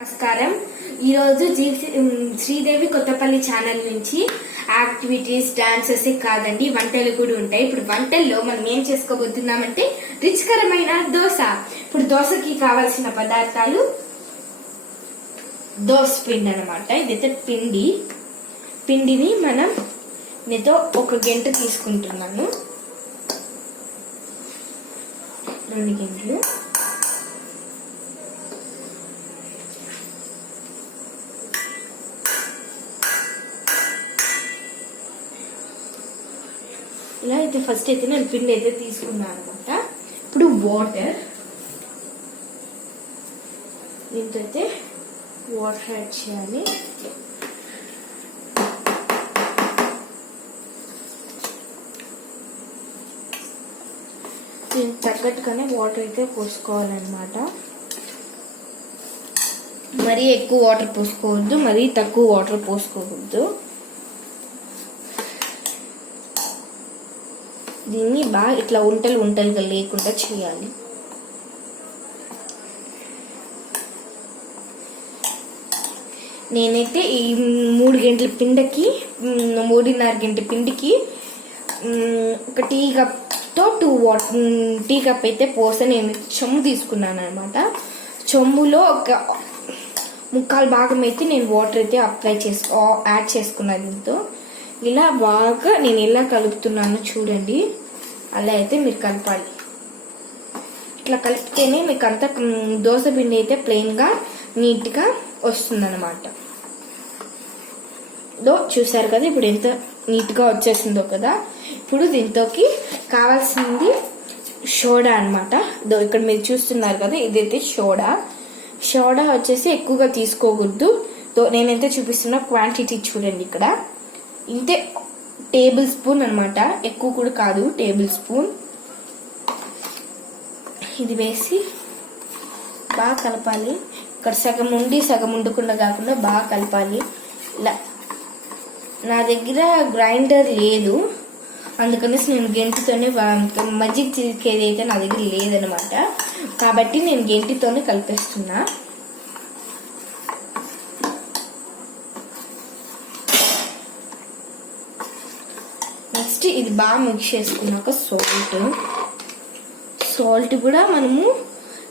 నమస్కారం. ఈరోజు శ్రీదేవి కొత్తపల్లి ఛానల్ నుంచి యాక్టివిటీస్ డాన్సెస్ కాదండి, వంటలు కూడా ఉంటాయి. ఇప్పుడు వంటల్లో మనం ఏం చేసుకోబోతున్నామంటే రుచికరమైన దోశ. ఇప్పుడు దోశకి కావాల్సిన పదార్థాలు దోశ పిండి అనమాట. ఇదైతే పిండిని మనం నేతో 1 గంట తీసుకుంటున్నాను, 2 గంటలు. ఇలా అయితే ఫస్ట్ అయితే నేను పిండి అయితే తీసుకున్నాను అనమాట. ఇప్పుడు వాటర్, దీంతో అయితే వాటర్ యాడ్ చేయాలి. దీనికి తగ్గట్టుగానే వాటర్ అయితే పోసుకోవాలన్నమాట. మరీ ఎక్కువ వాటర్ పోసుకోవద్దు, మరీ తక్కువ వాటర్ పోసుకోవద్దు. దీన్ని బాగా ఇట్లా ఉంటలుగా లేకుండా చేయాలి. నేనైతే ఈ 3 గంటల పిండికి 3.5 గంట పిండికి 1 టీ కప్తో 2 టీ కప్ అయితే పోస నేను చెంబు తీసుకున్నాను అనమాట. చెంబులో ఒక 1/4 భాగం అయితే నేను వాటర్ అయితే యాడ్ చేసుకున్నాను. దీంతో ఇలా బాగా నేను ఎలా కలుపుతున్నాను చూడండి. అలా అయితే మీరు కలపాలి. ఇట్లా కలిపితేనే మీకు అంతా దోశ పిండి అయితే ప్లెయిన్గా నీట్గా వస్తుందన్నమాట. చూసారు కదా ఇప్పుడు ఎంత నీట్గా వచ్చేసిందో కదా. ఇప్పుడు దీంతోకి కావాల్సింది సోడా అనమాట. ఇక్కడ మీరు చూస్తున్నారు కదా, ఇదైతే సోడా వచ్చేసి ఎక్కువగా తీసుకోకూడదు. నేనైతే చూపిస్తున్న క్వాంటిటీ చూడండి. ఇక్కడ ఇంతే టేబుల్ స్పూన్ అనమాట, ఎక్కువ కూడా కాదు, టేబుల్ స్పూన్. ఇది వేసి బాగా కలపాలి. ఇక్కడ సగం ఉండి సగం ఉండకుండా కాకుండా బాగా కలపాలి. ఇలా నా దగ్గర గ్రైండర్ లేదు, అందుకనేసి నేను గెంటితోనే మజ్జిగ చిరికేది అయితే నా దగ్గర లేదనమాట. కాబట్టి నేను గెంటితోనే కలిపేస్తున్నా. నెక్స్ట్ ఇది బాగా మిక్స్ చేసుకున్నాక సాల్ట్ కూడా మనము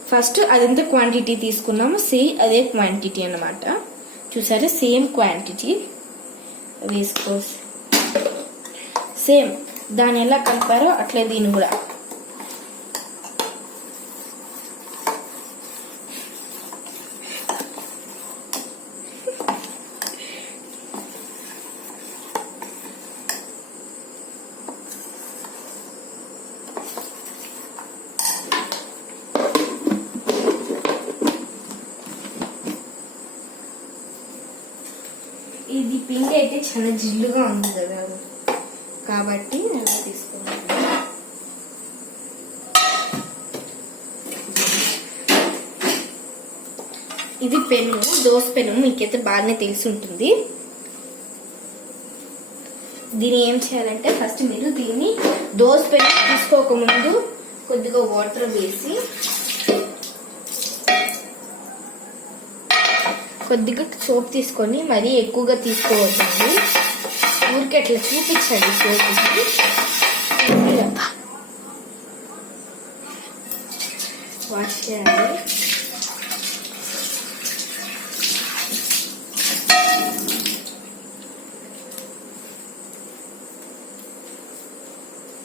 ఫస్ట్ అదెంత క్వాంటిటీ తీసుకున్నామో అదే క్వాంటిటీ అన్నమాట. చూసారా, సేమ్ క్వాంటిటీ వేసుకో. సేమ్ దాన్ని ఎలా కలిపారో అట్లే దీన్ని కూడా. ఇది పిండి అయితే చాలా జిల్లుగా ఉంది కదా, కాబట్టి నేను తీసుకున్నాను. ఇది పెన్ను, దోశ పెన్ను, మీకైతే బాగానే తెలిసి ఉంటుంది. దీన్ని ఏం చేయాలంటే ఫస్ట్ మీరు దీన్ని దోశ పెన్ను తీసుకోకముందు కొద్దిగా వాటర్ వేసి కొద్దిగా సోప్ తీసుకొని మరీ ఎక్కువగా తీసుకోవద్దండి. ఊరికే అట్లా చూపించండి. సోప్కి వాష్ చేయాలి.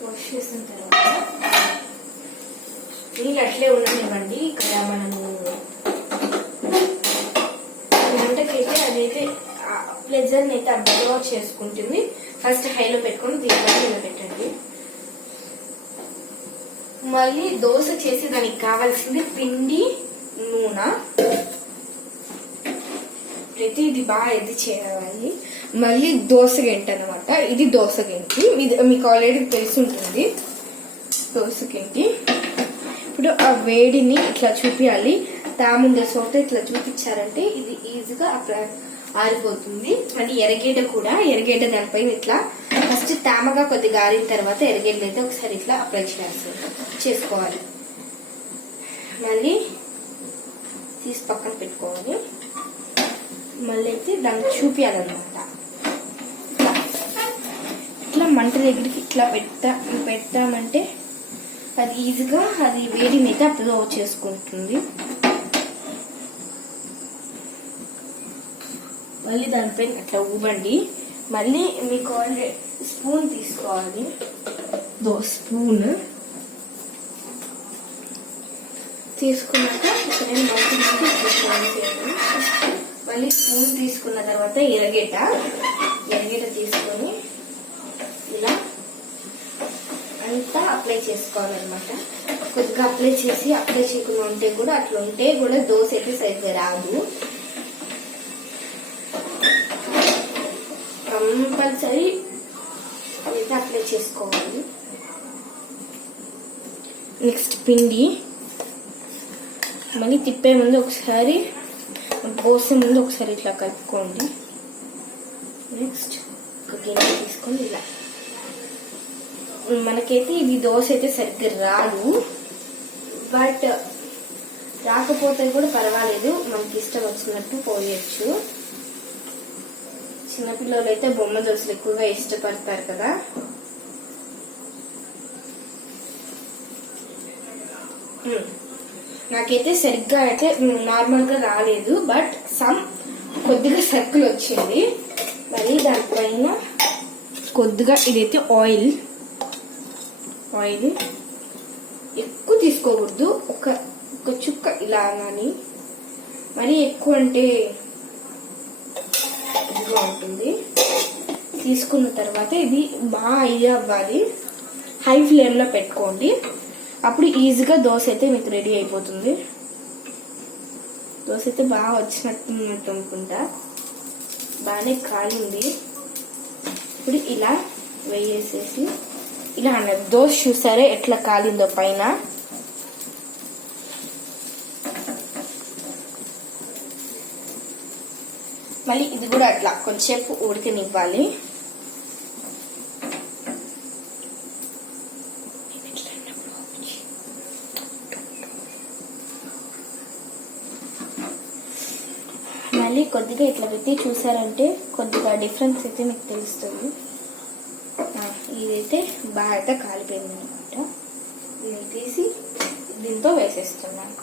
వాష్ చేసిన తర్వాత నీళ్ళు అట్లే ఉండనివ్వండి. ఇక్కడ మనము వంటకైతే అదైతే ప్లెజర్ అయితే అబ్జర్వ్ చేసుకుంటుంది. ఫస్ట్ హైలో పెట్టుకొని దీంట్లో పెట్టండి. మళ్ళీ దోశ చేసి దానికి కావాల్సింది పిండి, నూనె. అయితే ఇది బాగా ఇది చేయాలి. మళ్ళీ దోశ గంట అనమాట. ఇది దోశ గంటి, మీకు ఆల్రెడీ తెలిసి ఉంటుంది. దోశ గంటి ఇప్పుడు ఆ వేడిని ఇట్లా చూపించాలి. తాముంద సోట ఇట్లా చూపించారంటే ఇది ఈజీగా ఆరిపోతుంది. మళ్ళీ ఎరగేట దానిపైన ఇట్లా ఫస్ట్ తామగా కొద్దిగా ఆరిన తర్వాత ఎరగేడ్లు అయితే ఒకసారి ఇట్లా అప్లై చేసుకోవాలి. మళ్ళీ తీసి పక్కన పెట్టుకోవాలి. మళ్ళీ అయితే దాన్ని చూపించాలన్నమాట. ఇట్లా మంట దగ్గరికి ఇట్లా పెట్టామంటే అది ఈజీగా అది వేడిని అయితే అబ్జర్వ్ చేసుకుంటుంది. మళ్ళీ దానిపైన అట్లా ఊబండి. మళ్ళీ మీకు ఆల్రెడీ స్పూన్ తీసుకోవాలి, స్పూన్ తీసుకున్నాక మళ్ళీ స్పూన్ తీసుకున్న తర్వాత ఎరగేట తీసుకొని ఇలా అంతా అప్లై చేసుకోవాలన్నమాట. కొద్దిగా అప్లై చేయకుండా ఉంటే కూడా అట్లా ఉంటే కూడా దోశ అయితే సరిగ్గా రాదు. కంపల్సరీ అయితే అప్లై చేసుకోవాలి. నెక్స్ట్ పిండి మళ్ళీ తిప్పే ముందు ఒకసారి, పోసే ముందు ఒకసారి ఇట్లా కలుపుకోండి. నెక్స్ట్ ఒక గిన్నె తీసుకొని ఇలా, మనకైతే ఇది దోశ అయితే సరిగ్గా రాదు, బట్ రాకపోతే కూడా పర్వాలేదు, మనకి ఇష్టం వచ్చినట్టు పోయొచ్చు. చిన్నపిల్లలు అయితే బొమ్మ దోశలు ఎక్కువగా ఇష్టపడతారు కదా. నాకైతే సరిగ్గా అయితే నార్మల్ గా రాలేదు, బట్ కొద్దిగా సర్కిల్ వచ్చింది. మళ్ళీ దానిపైన కొద్దిగా ఇదైతే ఆయిల్ ఎక్కువ తీసుకోకూడదు, ఒక చుక్క ఇలా అని. మరీ ఎక్కువ అంటే ఇదిగా ఉంటుంది. తీసుకున్న తర్వాత ఇది బాగా ఇది అవ్వాలి, హై ఫ్లేమ్ లో పెట్టుకోండి. అప్పుడు ఈజీగా దోశ అయితే మీకు రెడీ అయిపోతుంది. దోశ అయితే బాగా వచ్చినట్టు అనుకుంటా, బాగానే కాలింది. ఇప్పుడు ఇలా వేసేసి ఇలా అన్నది దోశ చూసారే ఎట్లా కాలిందో పైన. మళ్ళీ ఇది కూడా అట్లా కొంచెంసేపు ఉడకనివ్వాలి. మళ్ళీ కొద్దిగా ఇట్లా పెట్టి చూసారంటే కొద్దిగా డిఫరెన్స్ అయితే మీకు తెలుస్తుంది. ఇదైతే బాగా అయితే కాలిపోయింది అనమాట. దీన్ని తీసి దీంతో వేసేస్తున్నాను.